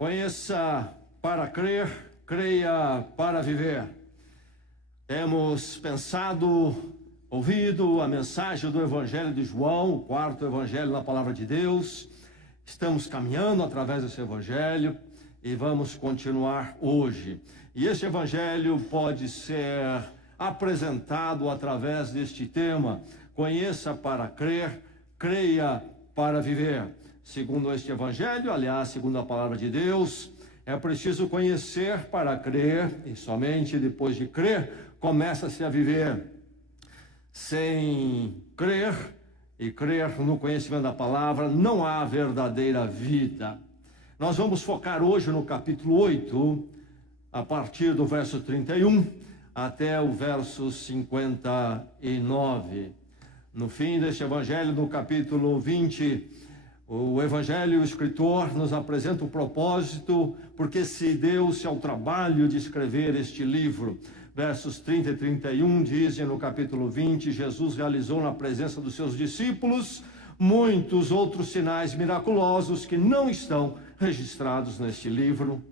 Conheça para crer, creia para viver. Temos pensado, ouvido a mensagem do Evangelho de João, o quarto Evangelho na Palavra de Deus. Estamos caminhando através desse Evangelho e vamos continuar hoje. E este Evangelho pode ser apresentado através deste tema: conheça para crer, creia para viver. Segundo este Evangelho, aliás, segundo a Palavra de Deus, é preciso conhecer para crer, e somente depois de crer, começa-se a viver. Sem crer e crer no conhecimento da palavra, não há verdadeira vida. Nós vamos focar hoje no capítulo 8, a partir do verso 31 até o verso 59. No fim deste evangelho, no capítulo 20, o evangelho, o escritor nos apresenta o propósito, porque se deu-se ao trabalho de escrever este livro. Versos 30 e 31 dizem no capítulo 20, Jesus realizou na presença dos seus discípulos muitos outros sinais miraculosos que não estão registrados neste livro,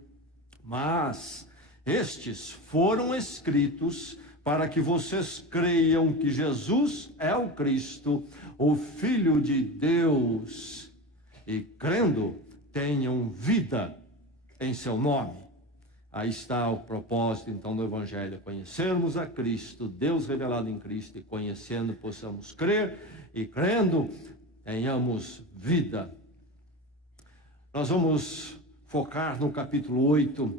mas estes foram escritos para que vocês creiam que Jesus é o Cristo, o Filho de Deus, e crendo tenham vida em seu nome. Aí está o propósito então do Evangelho: conhecermos a Cristo, Deus revelado em Cristo, e conhecendo possamos crer, e crendo tenhamos vida. Nós vamos focar no capítulo 8,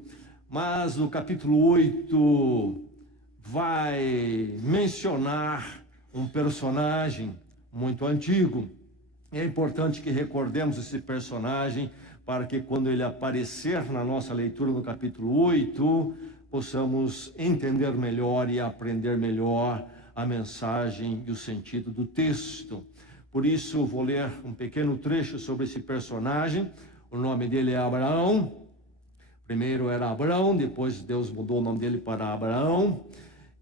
mas no capítulo 8 vai mencionar um personagem muito antigo. É importante que recordemos esse personagem para que quando ele aparecer na nossa leitura no capítulo 8, possamos entender melhor e aprender melhor a mensagem e o sentido do texto. Por isso, vou ler um pequeno trecho sobre esse personagem. O nome dele é Abraão. Primeiro era Abrão, depois Deus mudou o nome dele para Abraão.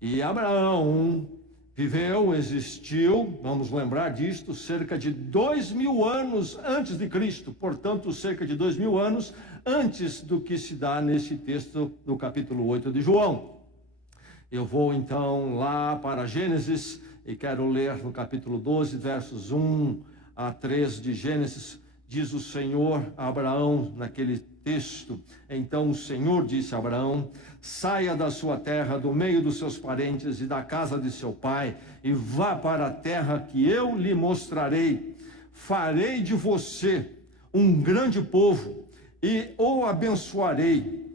E Abraão viveu, existiu, vamos lembrar disto, cerca de 2000 anos antes de Cristo. Portanto, cerca de 2000 anos antes do que se dá nesse texto do capítulo 8 de João. Eu vou então lá para Gênesis e quero ler no capítulo 12, versos 1 a 3 de Gênesis. Diz o Senhor a Abraão naquele texto: então o Senhor disse a Abraão: saia da sua terra, do meio dos seus parentes e da casa de seu pai, e vá para a terra que eu lhe mostrarei. Farei de você um grande povo e o abençoarei.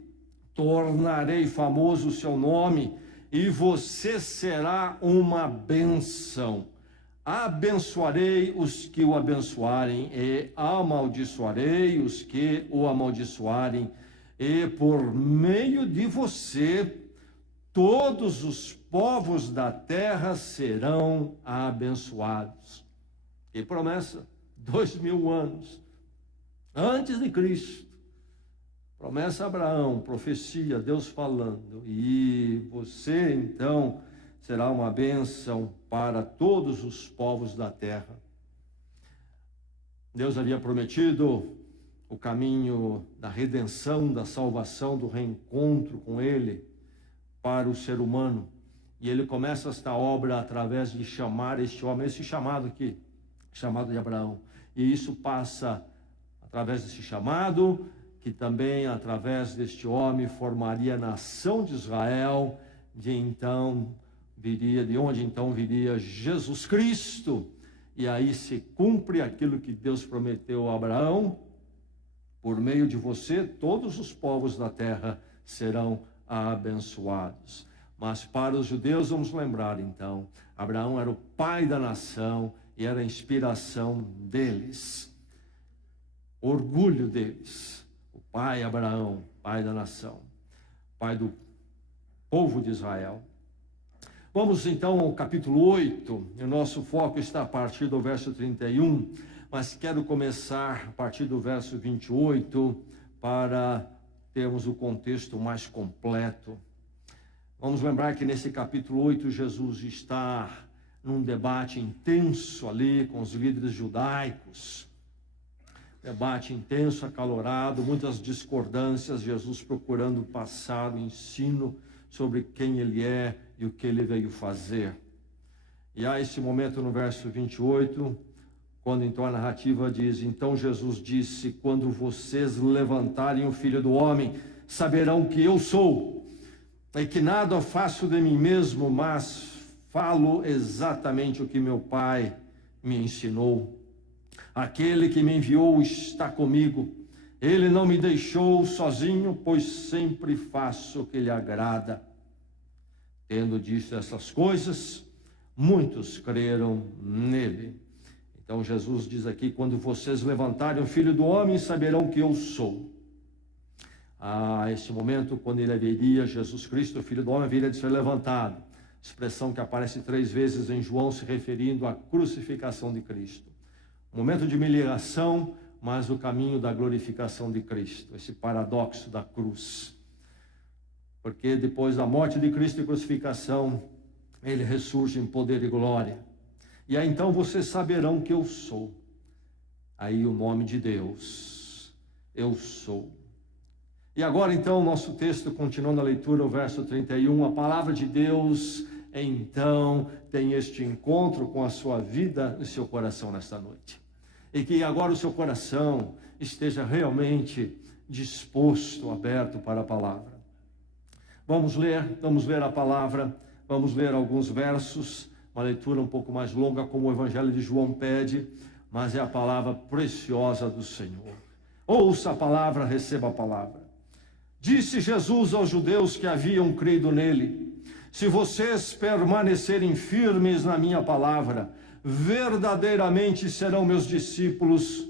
Tornarei famoso o seu nome e você será uma bênção. Abençoarei os que o abençoarem e amaldiçoarei os que o amaldiçoarem, e por meio de você todos os povos da terra serão abençoados. Que promessa! 2000 anos antes de Cristo. Promessa a Abraão, profecia, Deus falando. E você então será uma bênção para todos os povos da terra. Deus havia prometido o caminho da redenção, da salvação, do reencontro com Ele para o ser humano. E Ele começa esta obra através de chamar este homem, esse chamado aqui, chamado de Abraão. E isso passa através desse chamado, que também através deste homem formaria a nação de Israel, de onde então viria Jesus Cristo. E aí se cumpre aquilo que Deus prometeu a Abraão: por meio de você todos os povos da terra serão abençoados. Mas para os judeus, vamos lembrar então, Abraão era o pai da nação e era a inspiração deles, orgulho deles. O pai Abraão, pai da nação, pai do povo de Israel. Vamos então ao capítulo 8, o nosso foco está a partir do verso 31, mas quero começar a partir do verso 28 para termos o contexto mais completo. Vamos lembrar que nesse capítulo 8 Jesus está num debate intenso ali com os líderes judaicos, Debate intenso, acalorado, muitas discordâncias, Jesus procurando passar o ensino sobre quem ele é e o que ele veio fazer. E há esse momento no verso 28, quando então a narrativa diz: então Jesus disse, quando vocês levantarem o Filho do Homem, saberão que eu sou, e que nada faço de mim mesmo, mas falo exatamente o que meu Pai me ensinou. Aquele que me enviou está comigo. Ele não me deixou sozinho, pois sempre faço o que lhe agrada. Tendo dito essas coisas, muitos creram nele. Então Jesus diz aqui: quando vocês levantarem o Filho do Homem, saberão que eu sou. Esse momento, quando ele viria, Jesus Cristo, o Filho do Homem, viria de ser levantado. Expressão que aparece 3 vezes em João, se referindo à crucificação de Cristo. Momento de humilhação, mas o caminho da glorificação de Cristo. Esse paradoxo da cruz. Porque depois da morte de Cristo e crucificação, ele ressurge em poder e glória. E aí então vocês saberão que eu sou. Aí o nome de Deus, eu sou. E agora então nosso texto, continuando a leitura, o verso 31, a palavra de Deus então tem este encontro com a sua vida e seu coração nesta noite. E que agora o seu coração esteja realmente disposto, aberto para a palavra. Vamos ler a palavra, vamos ler alguns versos, uma leitura um pouco mais longa, como o Evangelho de João pede, mas é a palavra preciosa do Senhor. Ouça a palavra, receba a palavra. Disse Jesus aos judeus que haviam crido nele: se vocês permanecerem firmes na minha palavra, verdadeiramente serão meus discípulos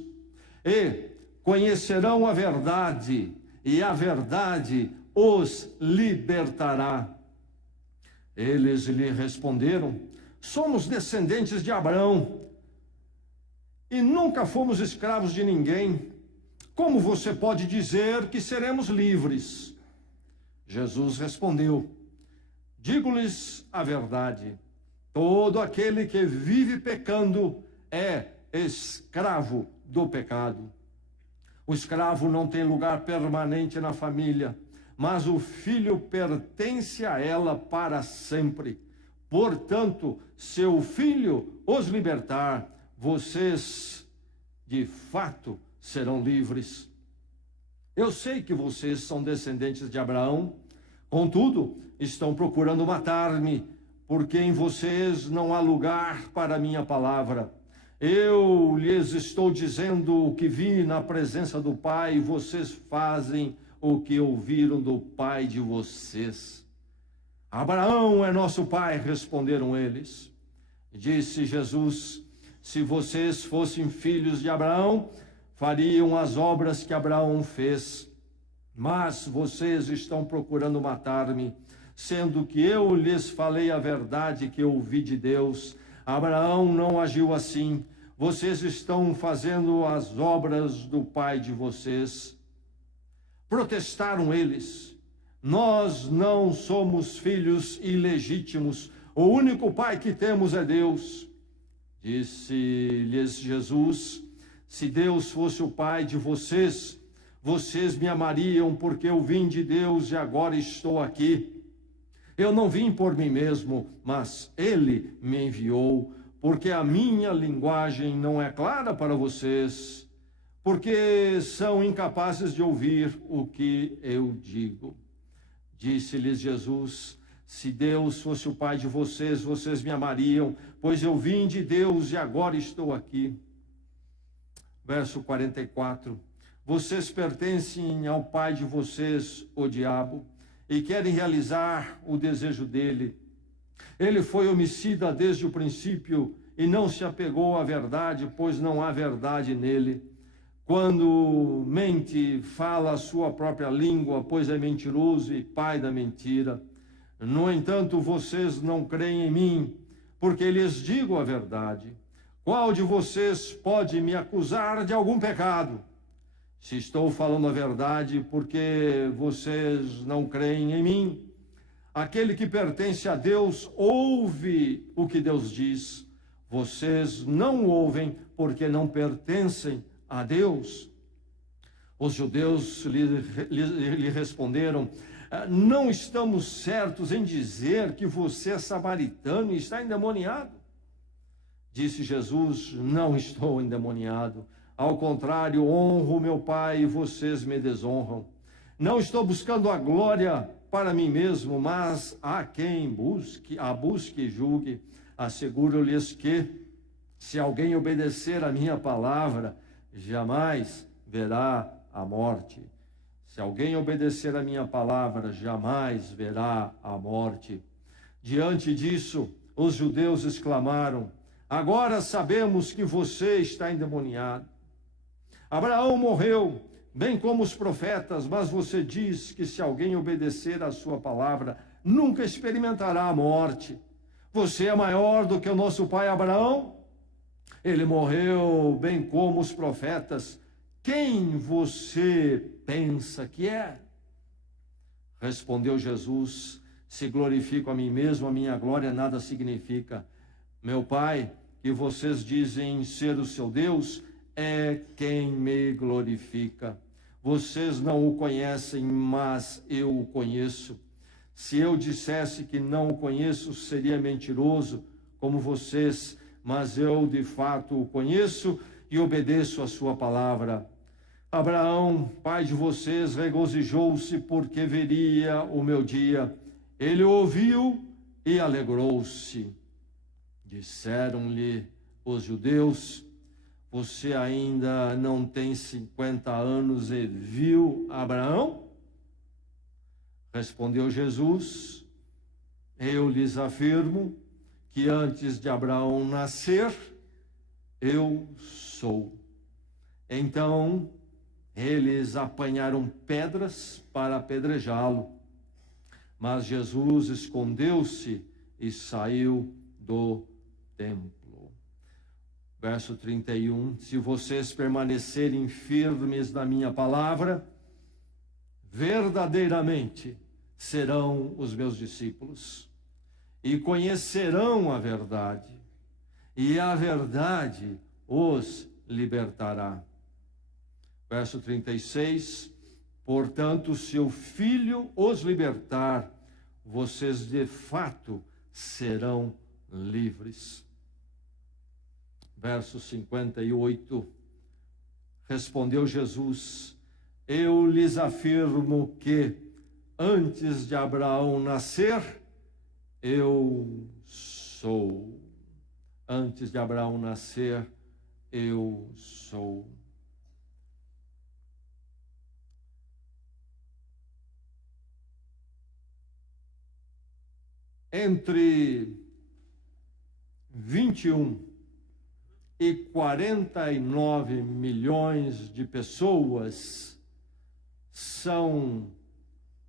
e conhecerão a verdade, e a verdade os libertará. Eles lhe responderam: somos descendentes de Abraão e nunca fomos escravos de ninguém. Como você pode dizer que seremos livres? Jesus respondeu: digo-lhes a verdade. Todo aquele que vive pecando é escravo do pecado. O escravo não tem lugar permanente na família, mas o filho pertence a ela para sempre. Portanto, se o filho os libertar, vocês de fato serão livres. Eu sei que vocês são descendentes de Abraão, contudo, estão procurando matar-me, porque em vocês não há lugar para a minha palavra. Eu lhes estou dizendo o que vi na presença do Pai, e vocês fazem o que ouviram do pai de vocês. Abraão é nosso pai, responderam eles. Disse Jesus: se vocês fossem filhos de Abraão, fariam as obras que Abraão fez. Mas vocês estão procurando matar-me, sendo que eu lhes falei a verdade que ouvi de Deus. Abraão não agiu assim. Vocês estão fazendo as obras do pai de vocês. Protestaram eles: nós não somos filhos ilegítimos. O único pai que temos é Deus. Disse-lhes Jesus: se Deus fosse o pai de vocês, vocês me amariam, porque eu vim de Deus e agora estou aqui. Eu não vim por mim mesmo, mas Ele me enviou, porque a minha linguagem não é clara para vocês, porque são incapazes de ouvir o que eu digo. Disse-lhes Jesus: se Deus fosse o pai de vocês, vocês me amariam, pois eu vim de Deus e agora estou aqui. Verso 44. Vocês pertencem ao pai de vocês, o diabo, e querem realizar o desejo dele. Ele foi homicida desde o princípio e não se apegou à verdade, pois não há verdade nele. Quando mente, fala a sua própria língua, pois é mentiroso e pai da mentira. No entanto, vocês não creem em mim, porque lhes digo a verdade. Qual de vocês pode me acusar de algum pecado? Se estou falando a verdade, porque vocês não creem em mim? Aquele que pertence a Deus ouve o que Deus diz. Vocês não ouvem porque não pertencem a Deus. Os judeus lhe responderam: não estamos certos em dizer que você é samaritano e está endemoniado. Disse Jesus: não estou endemoniado. Ao contrário, honro meu Pai e vocês me desonram. Não estou buscando a glória para mim mesmo, mas a quem busque e julgue. Asseguro-lhes que, se alguém obedecer a minha palavra, jamais verá a morte. Se alguém obedecer a minha palavra, jamais verá a morte. Diante disso, os judeus exclamaram: agora sabemos que você está endemoniado. Abraão morreu, bem como os profetas, mas você diz que se alguém obedecer a sua palavra, nunca experimentará a morte. Você é maior do que o nosso pai Abraão? Ele morreu, bem como os profetas. Quem você pensa que é? Respondeu Jesus: se glorifico a mim mesmo, a minha glória nada significa. Meu Pai, que vocês dizem ser o seu Deus, é quem me glorifica. Vocês não o conhecem, mas eu o conheço. Se eu dissesse que não o conheço, seria mentiroso, como vocês, mas eu de fato o conheço e obedeço a sua palavra. Abraão, pai de vocês, regozijou-se porque veria o meu dia. Ele ouviu e alegrou-se. Disseram-lhe os judeus: você ainda não tem 50 anos e viu Abraão? Respondeu Jesus: eu lhes afirmo que antes de Abraão nascer, eu sou. Então eles apanharam pedras para apedrejá-lo, mas Jesus escondeu-se e saiu do templo. Verso 31, se vocês permanecerem firmes na minha palavra, verdadeiramente serão os meus discípulos, e conhecerão a verdade, e a verdade os libertará. Verso 36, portanto, se o Filho os libertar, vocês de fato serão livres. Verso 58, respondeu Jesus: eu lhes afirmo que antes de Abraão nascer, eu sou. Antes de Abraão nascer, eu sou. Entre 21 e 49 milhões de pessoas são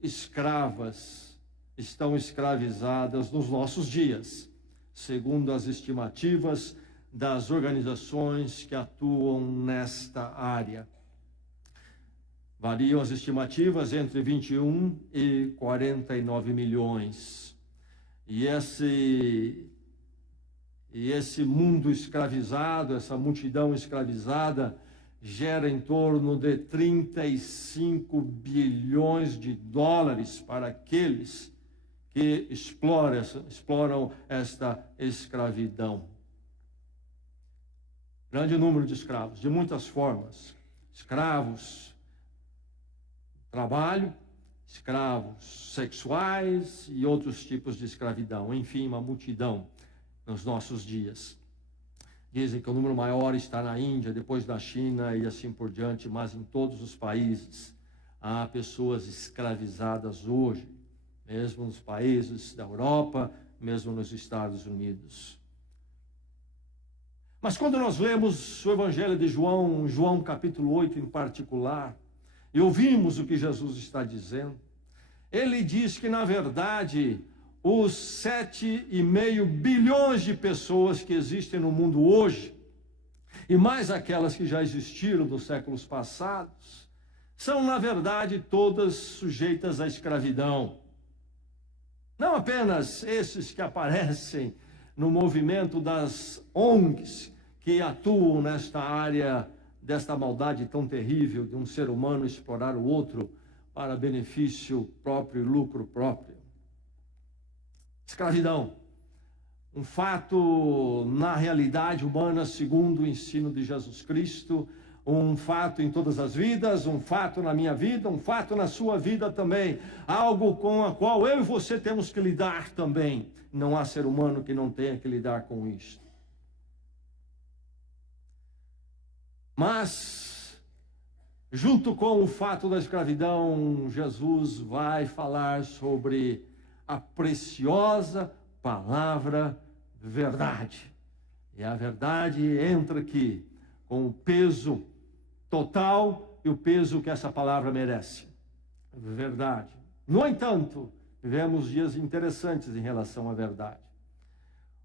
escravas, estão escravizadas nos nossos dias, segundo as estimativas das organizações que atuam nesta área. Variam as estimativas entre 21 e 49 milhões. E esse mundo escravizado, essa multidão escravizada, gera em torno de 35 bilhões de dólares para aqueles que exploram esta escravidão. Grande número de escravos, de muitas formas. Escravos, trabalho, escravos sexuais e outros tipos de escravidão. Enfim, uma multidão nos nossos dias. Dizem que o número maior está na Índia, depois da China e assim por diante, mas em todos os países há pessoas escravizadas hoje, mesmo nos países da Europa, mesmo nos Estados Unidos. Mas quando nós lemos o Evangelho de João, João capítulo 8 em particular, e ouvimos o que Jesus está dizendo, ele diz que, na verdade, os 7,5 bilhões de pessoas que existem no mundo hoje, e mais aquelas que já existiram nos séculos passados, são, na verdade, todas sujeitas à escravidão. Não apenas esses que aparecem no movimento das ONGs, que atuam nesta área desta maldade tão terrível de um ser humano explorar o outro para benefício próprio e lucro próprio. Escravidão, um fato na realidade humana segundo o ensino de Jesus Cristo, um fato em todas as vidas, um fato na minha vida, um fato na sua vida também, algo com a qual eu e você temos que lidar também. Não há ser humano que não tenha que lidar com isto. Mas, junto com o fato da escravidão, Jesus vai falar sobre a preciosa palavra verdade. E a verdade entra aqui com o peso total e o peso que essa palavra merece. Verdade. No entanto, vivemos dias interessantes em relação à verdade.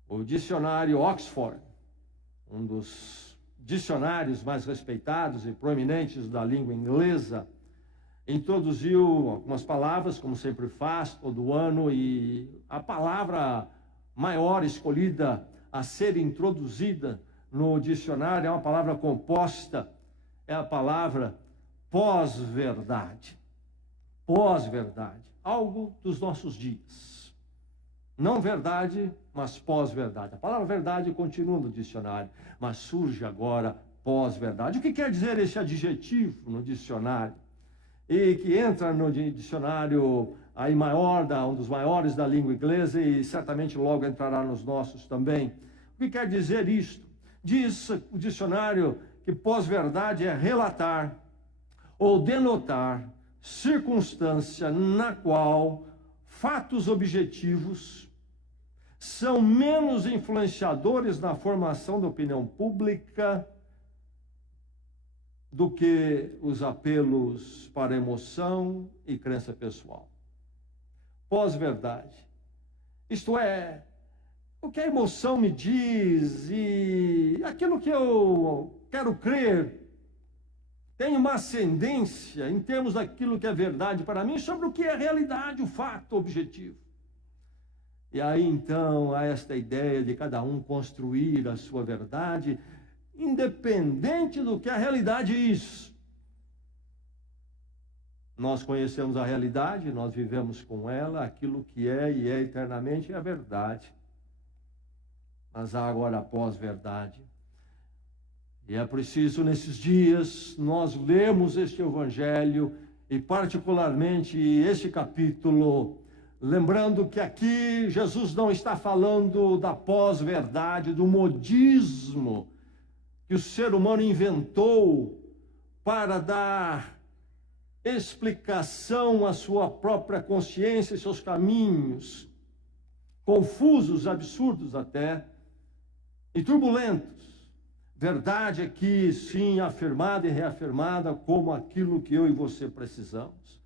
O dicionário Oxford, um dos dicionários mais respeitados e proeminentes da língua inglesa, introduziu algumas palavras, como sempre faz todo ano, e a palavra maior escolhida a ser introduzida no dicionário é uma palavra composta, é a palavra pós-verdade. Pós-verdade, algo dos nossos dias. Não verdade, mas pós-verdade. A palavra verdade continua no dicionário, mas surge agora pós-verdade. O que quer dizer esse adjetivo no dicionário? E que entra no dicionário aí maior, um dos maiores da língua inglesa, e certamente logo entrará nos nossos também. O que quer dizer isto? Diz o dicionário que pós-verdade é relatar ou denotar circunstância na qual fatos objetivos são menos influenciadores na formação da opinião pública do que os apelos para emoção e crença pessoal. Pós-verdade. Isto é, o que a emoção me diz e aquilo que eu quero crer tem uma ascendência em termos daquilo que é verdade para mim sobre o que é realidade, o fato objetivo. E aí então há esta ideia de cada um construir a sua verdade, independente do que a realidade diz. Nós conhecemos a realidade, nós vivemos com ela, aquilo que é e é eternamente a verdade. Mas há agora a pós-verdade. E é preciso, nesses dias, nós lermos este Evangelho, e particularmente este capítulo, lembrando que aqui Jesus não está falando da pós-verdade, do modismo que o ser humano inventou para dar explicação à sua própria consciência e seus caminhos, confusos, absurdos até, e turbulentos. Verdade aqui, sim, afirmada e reafirmada como aquilo que eu e você precisamos.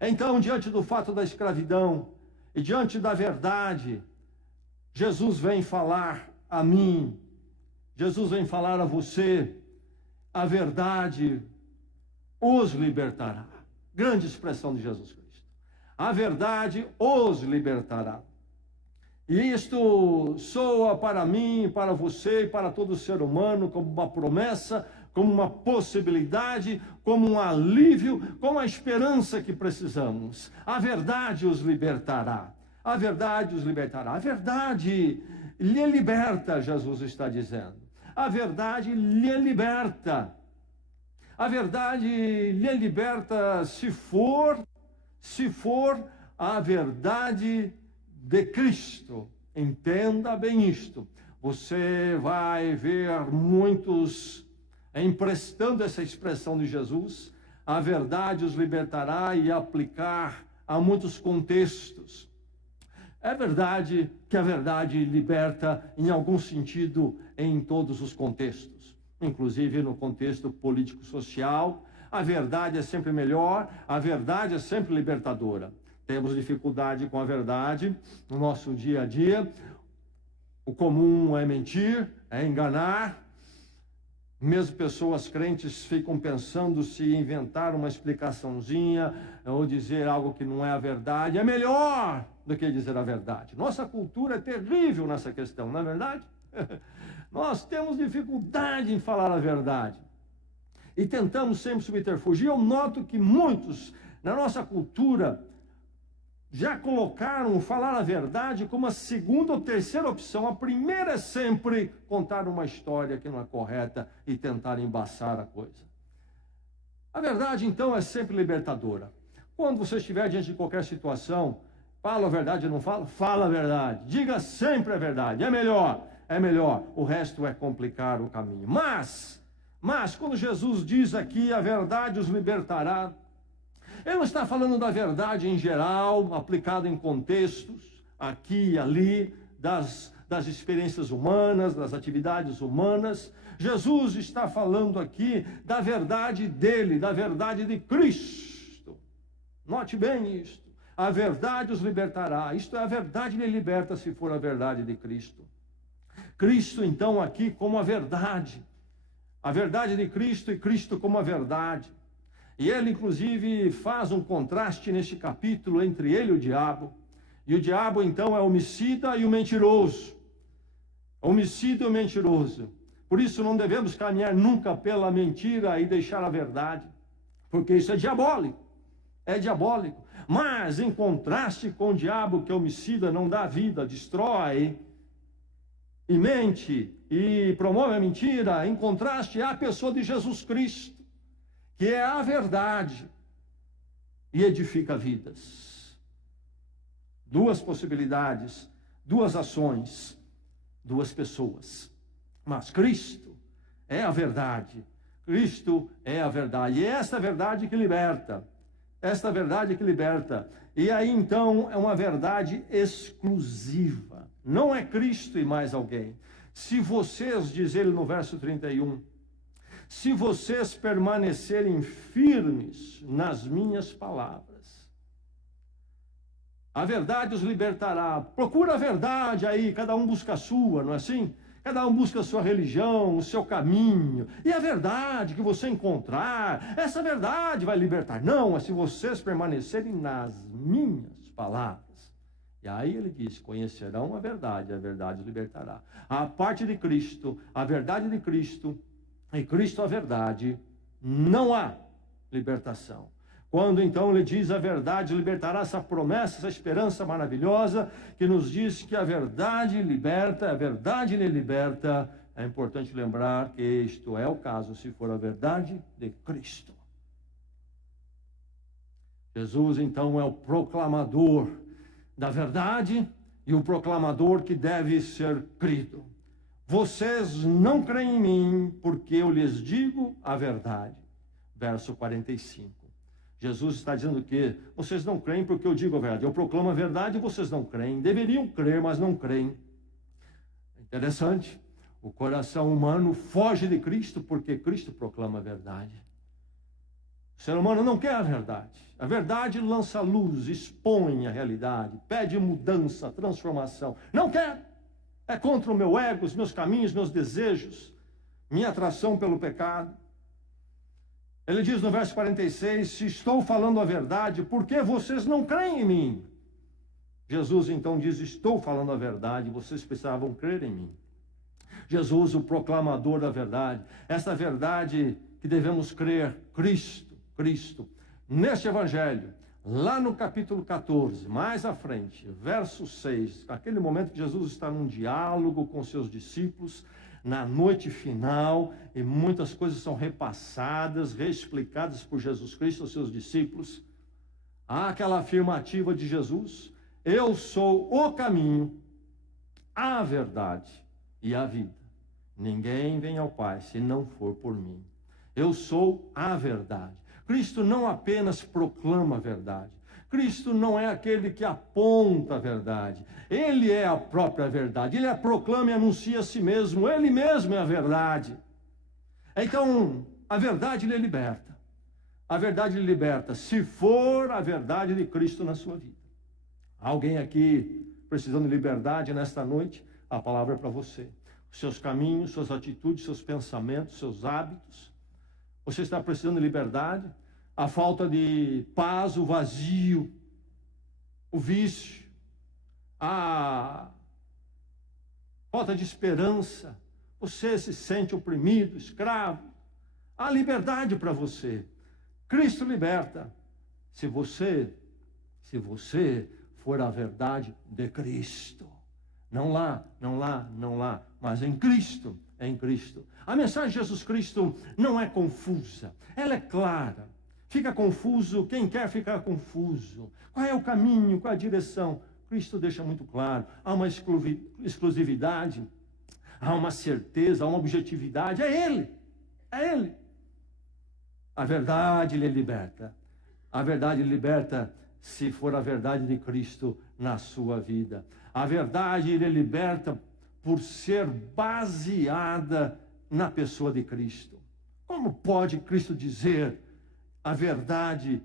Então, diante do fato da escravidão e diante da verdade, Jesus vem falar a mim, Jesus vem falar a você, a verdade os libertará. Grande expressão de Jesus Cristo. A verdade os libertará. E isto soa para mim, para você e para todo ser humano como uma promessa, como uma possibilidade, como um alívio, como a esperança que precisamos. A verdade os libertará. A verdade os libertará. A verdade lhe liberta, Jesus está dizendo. A verdade lhe liberta. A verdade lhe liberta se for a verdade de Cristo. Entenda bem isto. Você vai ver muitos emprestando essa expressão de Jesus, a verdade os libertará, e aplicar a muitos contextos. É verdade que a verdade liberta em algum sentido em todos os contextos, inclusive no contexto político-social. A verdade é sempre melhor, a verdade é sempre libertadora. Temos dificuldade com a verdade no nosso dia a dia. O comum é mentir, é enganar. Mesmo pessoas crentes ficam pensando se inventar uma explicaçãozinha ou dizer algo que não é a verdade é melhor do que dizer a verdade. Nossa cultura é terrível nessa questão, não é verdade? Nós temos dificuldade em falar a verdade. e tentamos sempre subterfúgio. E eu noto que muitos, na nossa cultura, já colocaram falar a verdade como a segunda ou terceira opção. A primeira é sempre contar uma história que não é correta e tentar embaçar a coisa. A verdade, então, é sempre libertadora. Quando você estiver diante de qualquer situação, fala a verdade ou não fala? Fala a verdade. Diga sempre a verdade. É melhor. O resto é complicar o caminho. Mas, quando Jesus diz aqui, a verdade os libertará, ele não está falando da verdade em geral, aplicada em contextos, aqui e ali, das experiências humanas, das atividades humanas. Jesus está falando aqui da verdade dele, da verdade de Cristo. Note bem isto. A verdade os libertará. Isto é, a verdade lhe liberta se for a verdade de Cristo. Cristo, então, aqui como a verdade de Cristo e Cristo como a verdade. E ele, inclusive, faz um contraste neste capítulo entre ele e o diabo. E o diabo, então, é o homicida e o mentiroso. Homicida e o mentiroso. Por isso, não devemos caminhar nunca pela mentira e deixar a verdade, porque isso é diabólico. É diabólico. Mas, em contraste com o diabo, que é homicida, não dá vida, destrói e mente e promove a mentira, em contraste à pessoa de Jesus Cristo, que é a verdade e edifica vidas. Duas possibilidades, duas ações, duas pessoas. Mas Cristo é a verdade. Cristo é a verdade. E é esta verdade que liberta. Esta verdade que liberta. E aí então é uma verdade exclusiva. Não é Cristo e mais alguém. Se vocês, diz ele no verso 31, se vocês permanecerem firmes nas minhas palavras, a verdade os libertará. Procura a verdade aí, cada um busca a sua, não é assim? Cada um busca a sua religião, o seu caminho. E a verdade que você encontrar, essa verdade vai libertar. Não, é se vocês permanecerem nas minhas palavras. E aí ele diz, conhecerão a verdade os libertará. A parte de Cristo, a verdade de Cristo, em Cristo a verdade, não há libertação. Quando então ele diz a verdade libertará, essa promessa, essa esperança maravilhosa, que nos diz que a verdade liberta, a verdade lhe liberta, é importante lembrar que isto é o caso se for a verdade de Cristo. Jesus então é o proclamador da verdade e o proclamador que deve ser crido. Vocês não creem em mim, porque eu lhes digo a verdade. Verso 45. Jesus está dizendo que vocês não creem porque eu digo a verdade. Eu proclamo a verdade e vocês não creem. Deveriam crer, mas não creem. Interessante. O coração humano foge de Cristo porque Cristo proclama a verdade. O ser humano não quer a verdade. A verdade lança luz, expõe a realidade, pede mudança, transformação. Não quer. É contra o meu ego, os meus caminhos, meus desejos, minha atração pelo pecado. Ele diz no verso 46, se estou falando a verdade, por que vocês não creem em mim? Jesus então diz, estou falando a verdade, vocês precisavam crer em mim. Jesus, o proclamador da verdade, essa verdade que devemos crer, Cristo. Neste evangelho, lá no capítulo 14, mais à frente, verso 6, aquele momento que Jesus está num diálogo com seus discípulos, na noite final, e muitas coisas são repassadas, reexplicadas por Jesus Cristo aos seus discípulos. Há aquela afirmativa de Jesus, eu sou o caminho, a verdade e a vida. Ninguém vem ao Pai se não for por mim. Eu sou a verdade. Cristo não apenas proclama a verdade. Cristo não é aquele que aponta a verdade. Ele é a própria verdade. Ele a proclama e anuncia a si mesmo. Ele mesmo é a verdade. Então, a verdade lhe liberta. A verdade lhe liberta, se for a verdade de Cristo na sua vida. Alguém aqui precisando de liberdade nesta noite? A palavra é para você. Os seus caminhos, suas atitudes, seus pensamentos, seus hábitos. Você está precisando de liberdade? A falta de paz, o vazio, o vício, a falta de esperança. Você se sente oprimido, escravo. Há liberdade para você. Cristo liberta. Se você for a verdade de Cristo. Não lá, mas em Cristo, em Cristo. A mensagem de Jesus Cristo não é confusa, ela é clara. Fica confuso quem quer ficar confuso. Qual é o caminho, qual é a direção? Cristo deixa muito claro. Há uma exclusividade, há uma certeza, há uma objetividade. É Ele, é Ele. A verdade lhe liberta. A verdade lhe liberta se for a verdade de Cristo na sua vida. A verdade lhe liberta por ser baseada na pessoa de Cristo. Como pode Cristo dizer a verdade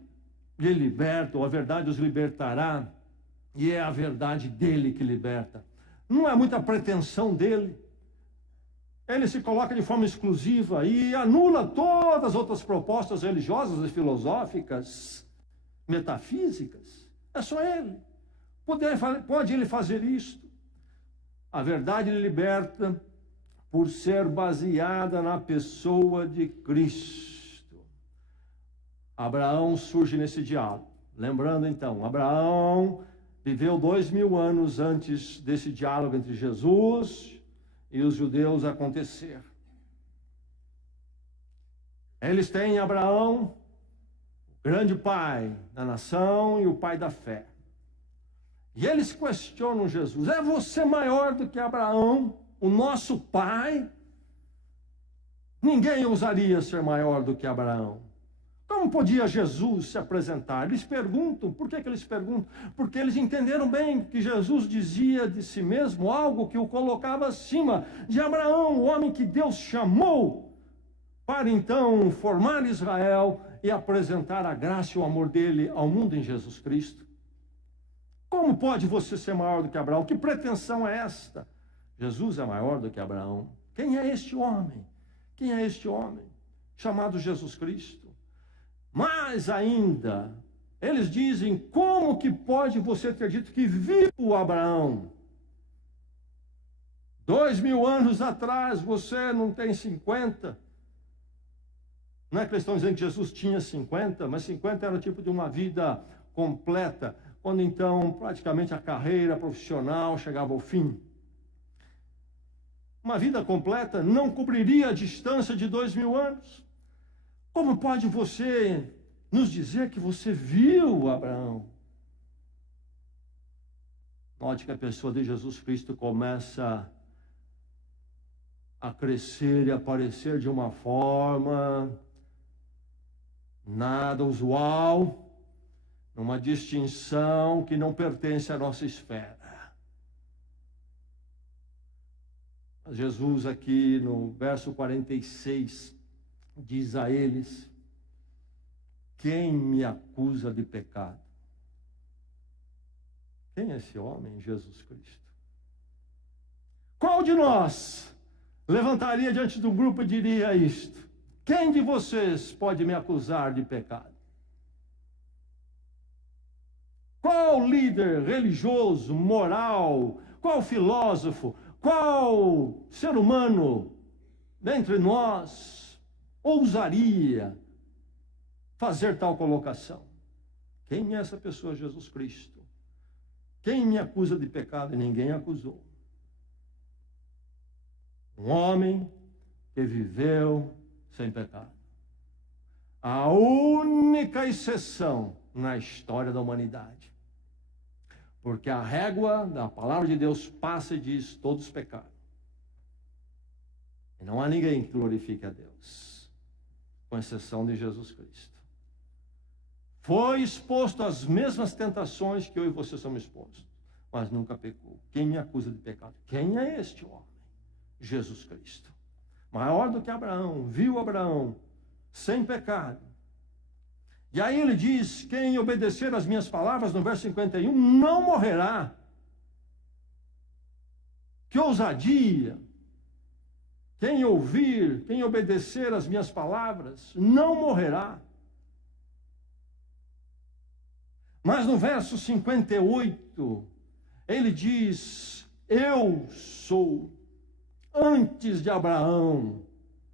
lhe liberta, ou a verdade os libertará, e é a verdade dele que liberta? Não é muita pretensão dele. Ele se coloca de forma exclusiva e anula todas as outras propostas religiosas e filosóficas, metafísicas. É só ele. Pode ele fazer isto? A verdade lhe liberta por ser baseada na pessoa de Cristo. Abraão surge nesse diálogo. Lembrando então, Abraão viveu 2000 anos antes desse diálogo entre Jesus e os judeus acontecer. Eles têm Abraão, o grande pai da nação e o pai da fé. E eles questionam Jesus: é você maior do que Abraão, o nosso pai? Ninguém ousaria ser maior do que Abraão. Como podia Jesus se apresentar? Eles perguntam. Por que eles perguntam? Porque eles entenderam bem que Jesus dizia de si mesmo algo que o colocava acima de Abraão, o homem que Deus chamou para então formar Israel e apresentar a graça e o amor dele ao mundo em Jesus Cristo. Como pode você ser maior do que Abraão? Que pretensão é esta? Jesus é maior do que Abraão. Quem é este homem? Quem é este homem? Chamado Jesus Cristo. Mais ainda, eles dizem: como que pode você ter dito que viu Abraão? 2000 anos atrás, você não tem 50. Não é que eles estão dizendo que Jesus tinha 50, mas 50 era o tipo de uma vida completa, quando então praticamente a carreira profissional chegava ao fim. Uma vida completa não cobriria a distância de 2000 anos. Como pode você nos dizer que você viu Abraão? Note que a pessoa de Jesus Cristo começa a crescer e aparecer de uma forma nada usual, numa distinção que não pertence à nossa esfera. Mas Jesus aqui no verso 46 diz a eles: quem me acusa de pecado? Quem é esse homem? Jesus Cristo. Qual de nós levantaria diante do grupo e diria isto? Quem de vocês pode me acusar de pecado? Qual líder religioso, moral, qual filósofo, qual ser humano dentre nós ousaria fazer tal colocação? Quem é essa pessoa? Jesus Cristo. Quem me acusa de pecado? Ninguém acusou. Um homem que viveu sem pecado. A única exceção na história da humanidade. Porque a régua da palavra de Deus passa e diz: todos pecaram. E não há ninguém que glorifique a Deus, com exceção de Jesus Cristo. Foi exposto às mesmas tentações que eu e você somos expostos, mas nunca pecou. Quem me acusa de pecado? Quem é este homem? Jesus Cristo. Maior do que Abraão, viu Abraão sem pecado. E aí ele diz: quem obedecer às minhas palavras, no verso 51, não morrerá. Que ousadia! Quem ouvir, quem obedecer às minhas palavras, não morrerá. Mas no verso 58, ele diz: eu sou antes de Abraão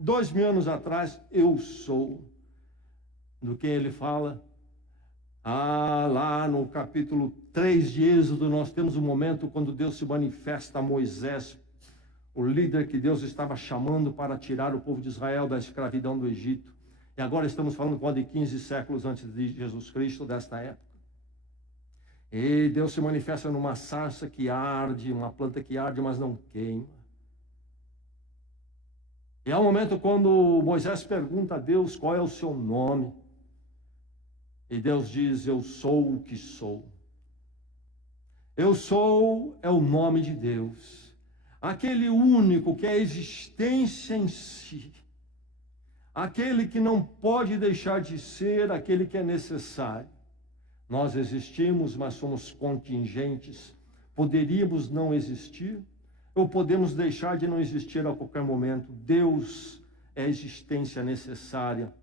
2000 anos atrás, eu sou. Do que ele fala? Lá no capítulo 3 de Êxodo, nós temos um momento quando Deus se manifesta a Moisés, o líder que Deus estava chamando para tirar o povo de Israel da escravidão do Egito. E agora estamos falando de 15 séculos antes de Jesus Cristo, desta época. E Deus se manifesta numa sarça que arde, uma planta que arde, mas não queima. E há um momento quando Moisés pergunta a Deus qual é o seu nome. E Deus diz: eu sou o que sou. Eu sou é o nome de Deus. Aquele único que é a existência em si. Aquele que não pode deixar de ser, aquele que é necessário. Nós existimos, mas somos contingentes. Poderíamos não existir, ou podemos deixar de não existir a qualquer momento. Deus é a existência necessária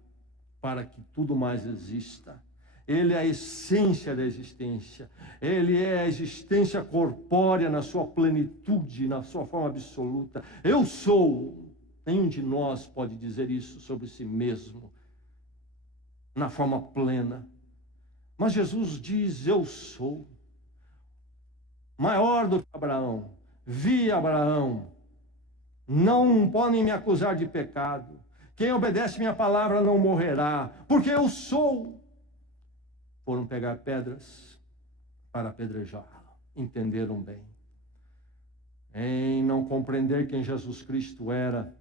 para que tudo mais exista. Ele é a essência da existência. Ele é a existência corpórea na sua plenitude, na sua forma absoluta. Eu sou. Nenhum de nós pode dizer isso sobre si mesmo, na forma plena. Mas Jesus diz: eu sou. Maior do que Abraão. Vi Abraão. Não podem me acusar de pecado. Quem obedece minha palavra não morrerá, porque eu sou. Foram pegar pedras para apedrejá-lo. Entenderam bem. Em não compreender quem Jesus Cristo era,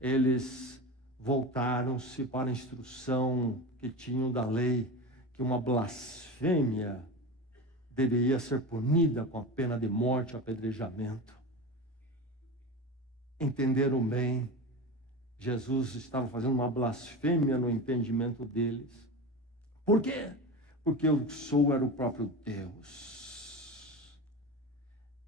eles voltaram-se para a instrução que tinham da lei, que uma blasfêmia deveria ser punida com a pena de morte, apedrejamento. Entenderam bem. Jesus estava fazendo uma blasfêmia no entendimento deles. Por quê? Porque eu sou era o próprio Deus.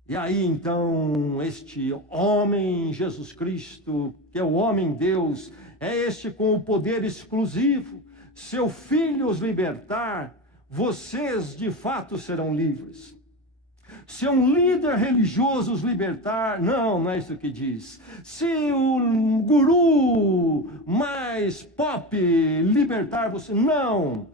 E aí então este homem Jesus Cristo, que é o homem Deus, é este com o poder exclusivo. Seu filho os libertar, vocês de fato serão livres. Se um líder religioso os libertar, não é isso que diz. Se o guru mais pop libertar você, não.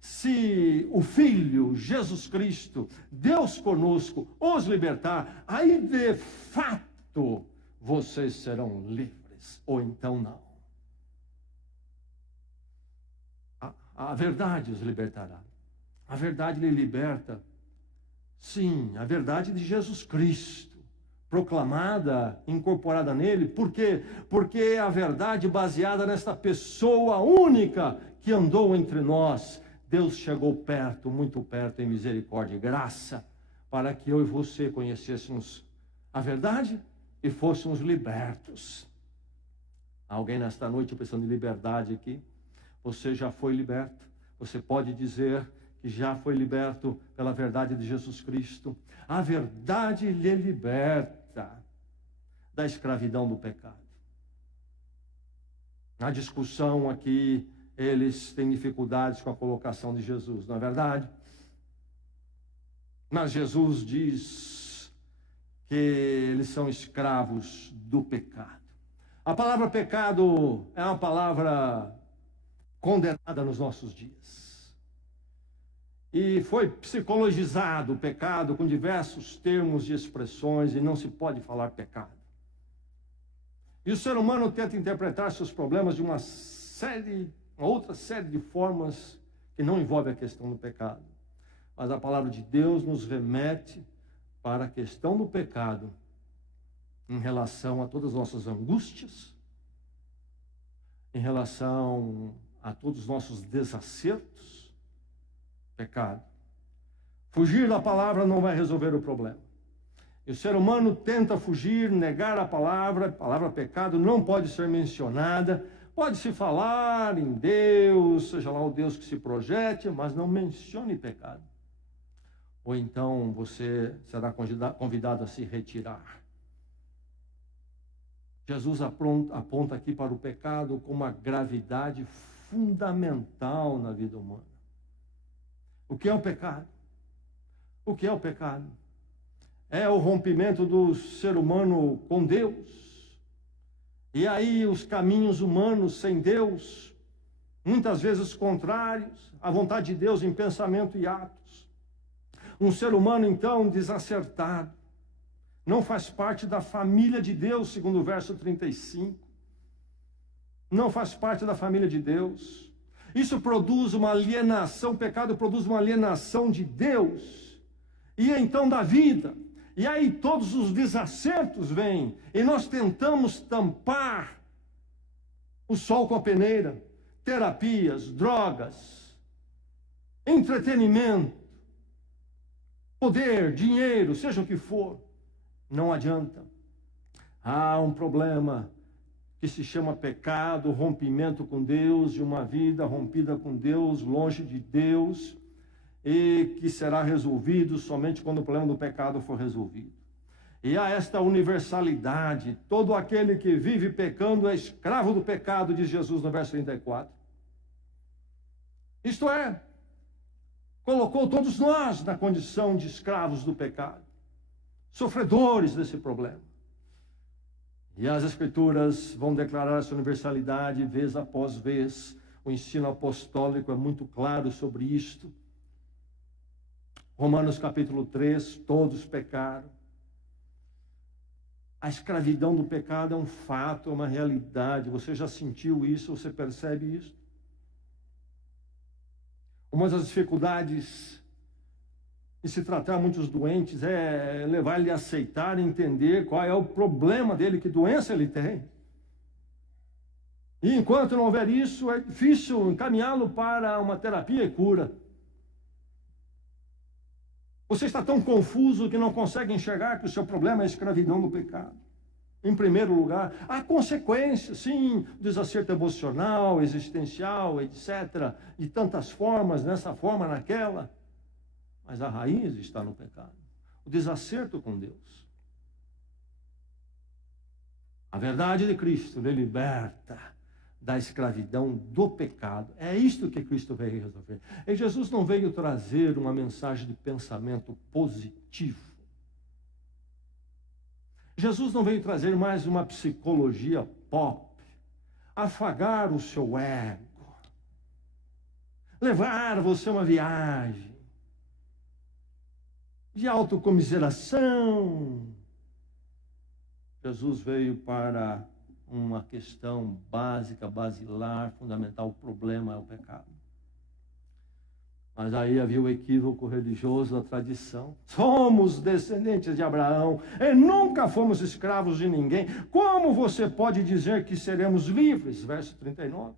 Se o Filho, Jesus Cristo, Deus conosco, os libertar, aí de fato vocês serão livres, ou então não. A verdade os libertará. A verdade lhe liberta. Sim, a verdade de Jesus Cristo, proclamada, incorporada nele. Por quê? Porque é a verdade baseada nesta pessoa única que andou entre nós. Deus chegou perto, muito perto, em misericórdia e graça, para que eu e você conhecêssemos a verdade e fôssemos libertos. Alguém nesta noite pensando em liberdade aqui? Você já foi liberto? Você pode dizer que já foi liberto pela verdade de Jesus Cristo? A verdade lhe liberta da escravidão do pecado. Na discussão aqui, eles têm dificuldades com a colocação de Jesus, não é verdade? Mas Jesus diz que eles são escravos do pecado. A palavra pecado é uma palavra condenada nos nossos dias. E foi psicologizado o pecado com diversos termos e expressões, e não se pode falar pecado. E o ser humano tenta interpretar seus problemas de uma outra série de formas que não envolve a questão do pecado. Mas a palavra de Deus nos remete para a questão do pecado em relação a todas as nossas angústias, em relação a todos os nossos desacertos. Pecado. Fugir da palavra não vai resolver o problema. E o ser humano tenta fugir, negar a palavra pecado não pode ser mencionada. Pode-se falar em Deus, seja lá o Deus que se projete, mas não mencione pecado. Ou então você será convidado a se retirar. Jesus aponta aqui para o pecado como uma gravidade fundamental na vida humana. O que é o pecado? O que é o pecado? É o rompimento do ser humano com Deus. E aí os caminhos humanos sem Deus, muitas vezes contrários à vontade de Deus em pensamento e atos. Um ser humano, então, desacertado, não faz parte da família de Deus, segundo o verso 35. Não faz parte da família de Deus. Isso produz uma alienação, o pecado produz uma alienação de Deus, e então da vida. E aí todos os desacertos vêm, e nós tentamos tampar o sol com a peneira, terapias, drogas, entretenimento, poder, dinheiro, seja o que for, não adianta. Há um problema que se chama pecado, rompimento com Deus, de uma vida rompida com Deus, longe de Deus, e que será resolvido somente quando o problema do pecado for resolvido. E há esta universalidade, todo aquele que vive pecando é escravo do pecado, diz Jesus no verso 34. Isto é, colocou todos nós na condição de escravos do pecado, sofredores desse problema. E as Escrituras vão declarar essa universalidade vez após vez. O ensino apostólico é muito claro sobre isto. Romanos capítulo 3, todos pecaram. A escravidão do pecado é um fato, é uma realidade. Você já sentiu isso? Você percebe isso? Uma das dificuldades de se tratar muitos doentes é levar ele a aceitar e entender qual é o problema dele, que doença ele tem. E enquanto não houver isso, é difícil encaminhá-lo para uma terapia e cura. Você está tão confuso que não consegue enxergar que o seu problema é a escravidão do pecado. Em primeiro lugar, há consequências, sim, desacerto emocional, existencial, etc., de tantas formas, nessa forma, naquela. Mas a raiz está no pecado, o desacerto com Deus. A verdade de Cristo lhe liberta da escravidão do pecado. É isto que Cristo veio resolver. E Jesus não veio trazer uma mensagem de pensamento positivo. Jesus não veio trazer mais uma psicologia pop, afagar o seu ego, levar você a uma viagem de autocomiseração. Jesus veio para uma questão básica, basilar, fundamental. O problema é o pecado. Mas aí havia o equívoco religioso da tradição. Somos descendentes de Abraão e nunca fomos escravos de ninguém. Como você pode dizer que seremos livres? Verso 39.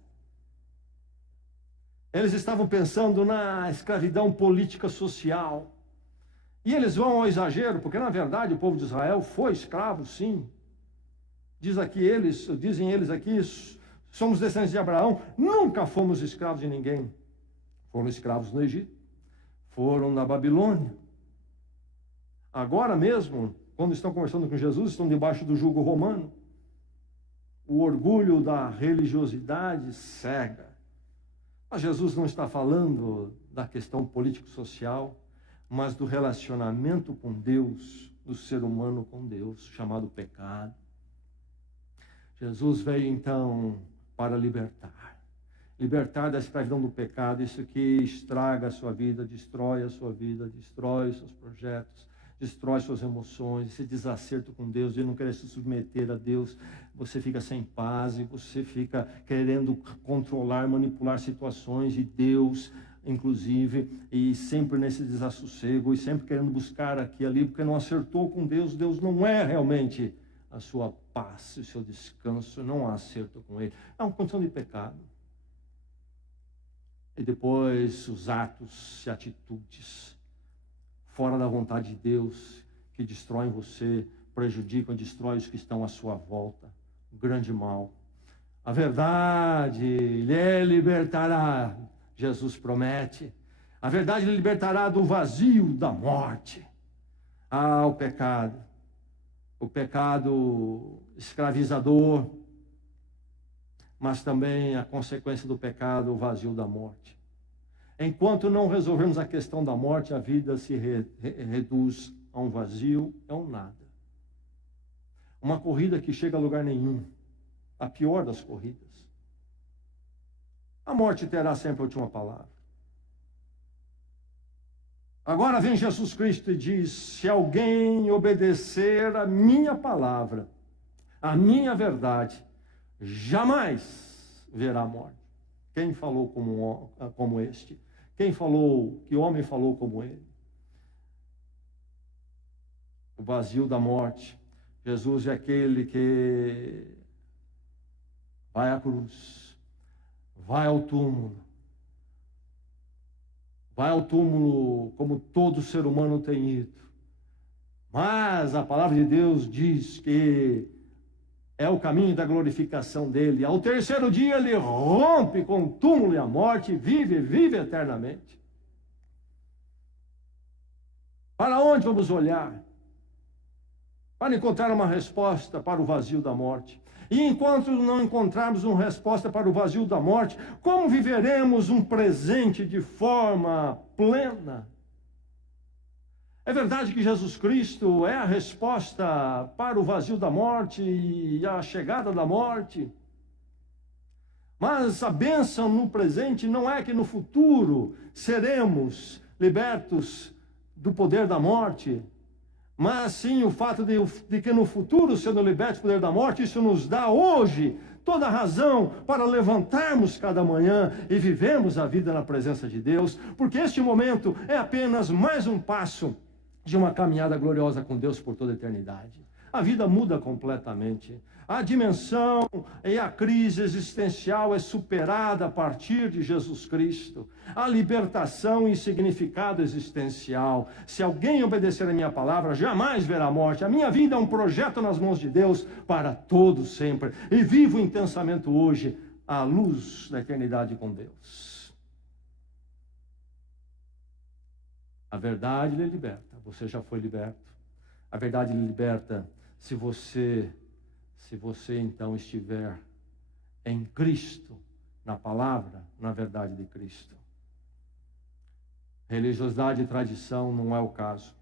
Eles estavam pensando na escravidão política social. E eles vão ao exagero, porque na verdade o povo de Israel foi escravo, sim. Dizem eles aqui, somos descendentes de Abraão, nunca fomos escravos de ninguém. Foram escravos no Egito, foram na Babilônia. Agora mesmo, quando estão conversando com Jesus, estão debaixo do jugo romano. O orgulho da religiosidade cega. Mas Jesus não está falando da questão político-social, mas do relacionamento com Deus, do ser humano com Deus, chamado pecado. Jesus veio então para libertar da escravidão do pecado, isso que estraga a sua vida, destrói os seus projetos, destrói suas emoções, esse desacerto com Deus, de não querer se submeter a Deus, você fica sem paz e você fica querendo controlar, manipular situações de Deus, inclusive, e sempre nesse desassossego, e sempre querendo buscar aqui e ali, porque não acertou com Deus. Deus não é realmente a sua paz, o seu descanso, não há acerto com Ele. É uma condição de pecado. E depois os atos e atitudes fora da vontade de Deus, que destroem você, prejudicam, destroem os que estão à sua volta. Um grande mal. A verdade lhe libertará, Jesus promete. A verdade lhe libertará do vazio da morte. O pecado. O pecado escravizador, mas também a consequência do pecado, o vazio da morte. Enquanto não resolvermos a questão da morte, a vida se reduz a um vazio, a um nada. Uma corrida que chega a lugar nenhum. a pior das corridas. A morte terá sempre a última palavra. Agora vem Jesus Cristo e diz: se alguém obedecer a minha palavra, a minha verdade, jamais verá a morte. Quem falou como este? Quem falou, que homem falou como ele? O vazio da morte. Jesus é aquele que vai à cruz, vai ao túmulo como todo ser humano tem ido. Mas a palavra de Deus diz que é o caminho da glorificação dele. Ao terceiro dia ele rompe com o túmulo e a morte, vive eternamente. Para onde vamos olhar? Para encontrar uma resposta para o vazio da morte. E enquanto não encontrarmos uma resposta para o vazio da morte, como viveremos um presente de forma plena? É verdade que Jesus Cristo é a resposta para o vazio da morte e a chegada da morte. Mas a bênção no presente não é que no futuro seremos libertos do poder da morte, mas sim o fato de que no futuro, sendo libertos do poder da morte, isso nos dá hoje toda a razão para levantarmos cada manhã e vivemos a vida na presença de Deus, porque este momento é apenas mais um passo de uma caminhada gloriosa com Deus por toda a eternidade. A vida muda completamente. A dimensão e a crise existencial é superada a partir de Jesus Cristo. A libertação e significado existencial. Se alguém obedecer a minha palavra, jamais verá a morte. A minha vida é um projeto nas mãos de Deus para todo sempre. E vivo intensamente hoje à luz da eternidade com Deus. A verdade lhe liberta. Você já foi liberto. A verdade lhe liberta se você então estiver em Cristo, na palavra, na verdade de Cristo. Religiosidade e tradição não é o caso.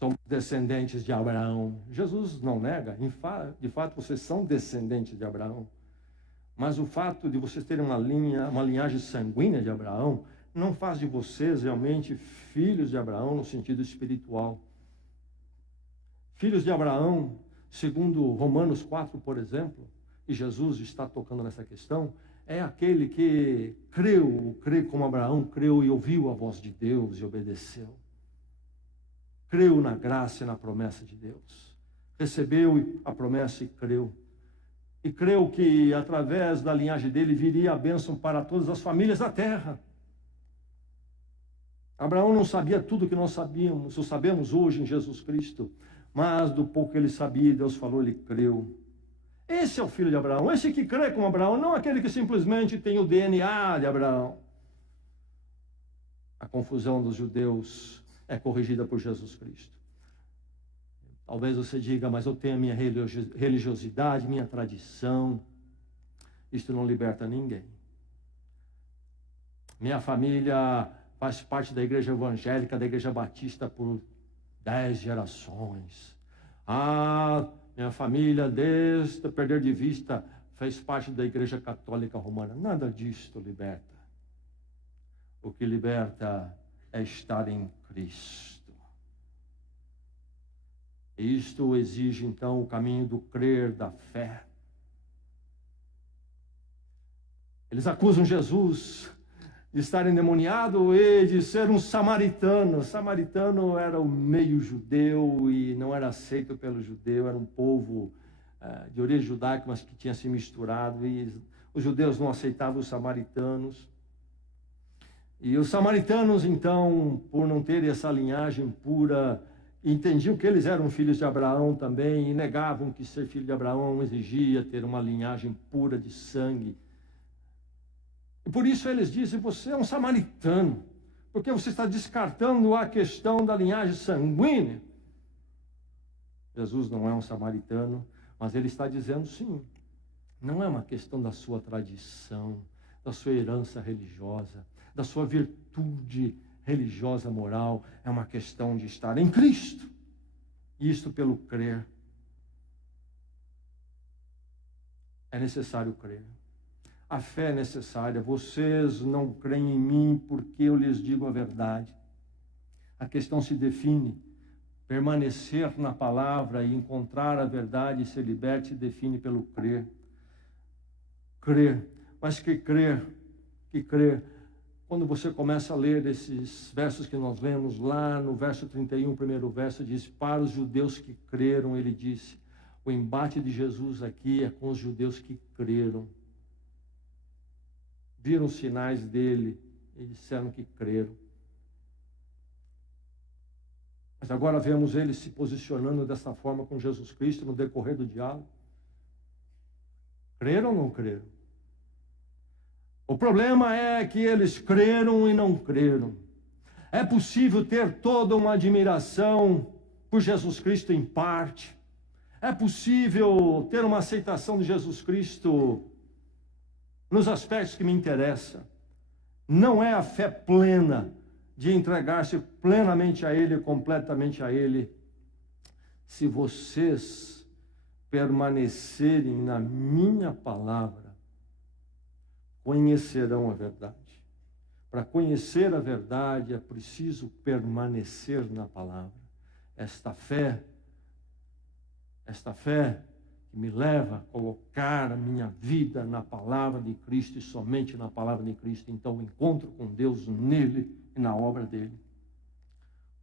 Somos descendentes de Abraão. Jesus não nega, de fato vocês são descendentes de Abraão. Mas o fato de vocês terem uma linhagem sanguínea de Abraão, não faz de vocês realmente filhos de Abraão no sentido espiritual. Filhos de Abraão, segundo Romanos 4, por exemplo, e Jesus está tocando nessa questão, é aquele que creu como Abraão creu e ouviu a voz de Deus e obedeceu. Creu na graça e na promessa de Deus. Recebeu a promessa e creu. E creu que através da linhagem dele viria a bênção para todas as famílias da terra. Abraão não sabia tudo que nós sabemos hoje em Jesus Cristo, mas do pouco que ele sabia, Deus falou, ele creu. Esse é o filho de Abraão, esse que crê como Abraão, não aquele que simplesmente tem o DNA de Abraão. A confusão dos judeus é corrigida por Jesus Cristo. Talvez você diga, mas eu tenho a minha religiosidade, minha tradição. Isto não liberta ninguém. Minha família faz parte da igreja evangélica, da igreja batista por 10 gerações. Minha família, desde perder de vista, fez parte da igreja católica romana. Nada disto liberta. O que liberta é estar em Cristo. Isto exige, então, o caminho do crer, da fé. Eles acusam Jesus de estar endemoniado e de ser um samaritano. O samaritano era o meio judeu e não era aceito pelo judeu, era um povo de origem judaica, mas que tinha se misturado, e os judeus não aceitavam os samaritanos. E os samaritanos, então, por não terem essa linhagem pura, entendiam que eles eram filhos de Abraão também, e negavam que ser filho de Abraão exigia ter uma linhagem pura de sangue. E por isso eles dizem, você é um samaritano, porque você está descartando a questão da linhagem sanguínea. Jesus não é um samaritano, mas ele está dizendo sim, não é uma questão da sua tradição, da sua herança religiosa, da sua virtude religiosa moral, é uma questão de estar em Cristo. Isto pelo crer. É necessário crer. A fé é necessária. Vocês não creem em mim porque eu lhes digo a verdade. A questão se define. Permanecer na palavra e encontrar a verdade e ser liberto se define pelo crer. Crer. Mas que crer? Que crer? Quando você começa a ler esses versos que nós lemos lá no verso 31, o primeiro verso diz: para os judeus que creram, ele disse. O embate de Jesus aqui é com os judeus que creram. Viram os sinais dele e disseram que creram. Mas agora vemos ele se posicionando dessa forma com Jesus Cristo no decorrer do diálogo. Creram ou não creram? O problema é que eles creram e não creram. É possível ter toda uma admiração por Jesus Cristo em parte. É possível ter uma aceitação de Jesus Cristo nos aspectos que me interessam. Não é a fé plena de entregar-se plenamente a Ele, completamente a Ele. Se vocês permanecerem na minha palavra, conhecerão a verdade. Para conhecer a verdade é preciso permanecer na palavra. Esta fé que me leva a colocar a minha vida na palavra de Cristo e somente na palavra de Cristo. Então, o encontro com Deus nele e na obra dele.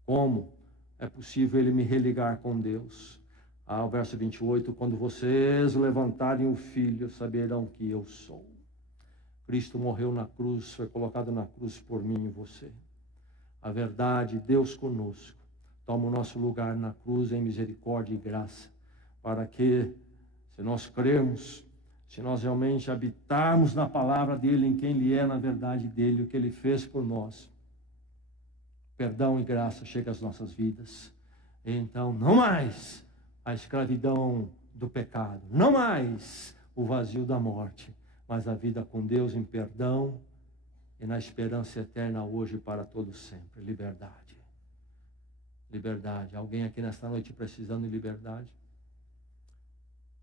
Como é possível ele me religar com Deus? O verso 28, quando vocês levantarem o filho, saberão que eu sou. Cristo morreu na cruz, foi colocado na cruz por mim e você. A verdade, Deus conosco, toma o nosso lugar na cruz em misericórdia e graça, para que, se nós crermos, se nós realmente habitarmos na palavra dele, em quem ele é, na verdade dele, o que ele fez por nós, perdão e graça chega às nossas vidas. Então, não mais a escravidão do pecado, não mais o vazio da morte, mas a vida com Deus em perdão e na esperança eterna hoje para todo sempre. Liberdade. Liberdade. Alguém aqui nesta noite precisando de liberdade?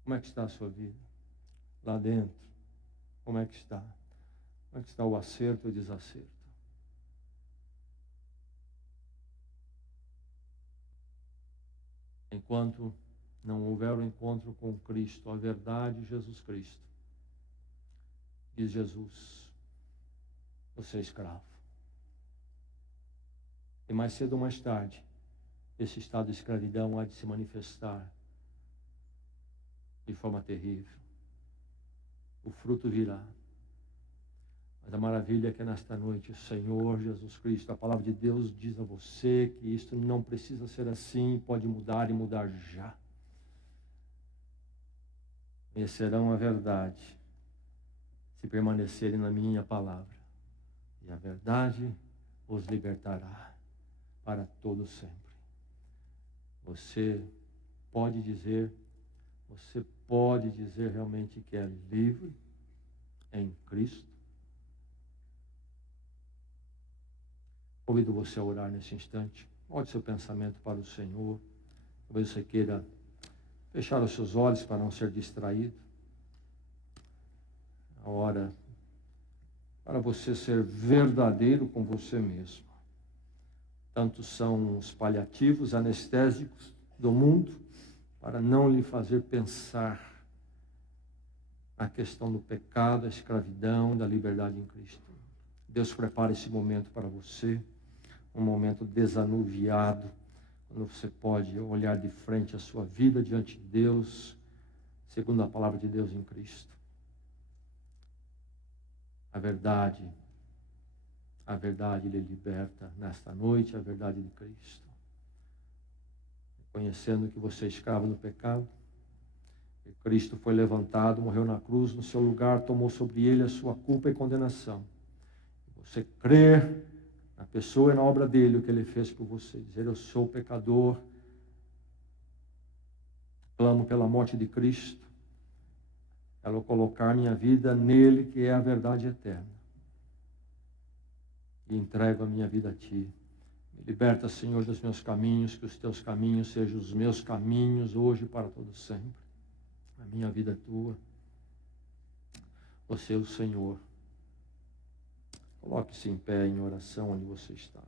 Como é que está a sua vida? Lá dentro. Como é que está? Como é que está o acerto e o desacerto? Enquanto não houver o encontro com Cristo, a verdade, Jesus Cristo, diz Jesus, você é escravo. E mais cedo ou mais tarde, esse estado de escravidão há de se manifestar de forma terrível. O fruto virá. Mas a maravilha é que nesta noite o Senhor Jesus Cristo, a palavra de Deus diz a você que isto não precisa ser assim, pode mudar e mudar já. Conhecerão a verdade se permanecerem na minha palavra, e a verdade os libertará para todo sempre. Você pode dizer realmente que é livre em Cristo? Convido você a orar nesse instante. Volte seu pensamento para o Senhor. Talvez você queira fechar os seus olhos para não ser distraído. A hora para você ser verdadeiro com você mesmo. Tantos são os paliativos, anestésicos do mundo, para não lhe fazer pensar na questão do pecado, a escravidão, da liberdade em Cristo. Deus prepara esse momento para você, um momento desanuviado, quando você pode olhar de frente a sua vida diante de Deus, segundo a palavra de Deus em Cristo. A verdade lhe liberta nesta noite, a verdade de Cristo. Conhecendo que você é escravo do pecado, que Cristo foi levantado, morreu na cruz, no seu lugar, tomou sobre ele a sua culpa e condenação. Você crer na pessoa e na obra dele, o que ele fez por você. Dizer, eu sou pecador, clamo pela morte de Cristo, quero colocar minha vida nele, que é a verdade eterna. E entrego a minha vida a ti. Me liberta, Senhor, dos meus caminhos, que os teus caminhos sejam os meus caminhos, hoje e para todo sempre. A minha vida é tua. no seu Senhor. Coloque-se em pé em oração onde você está.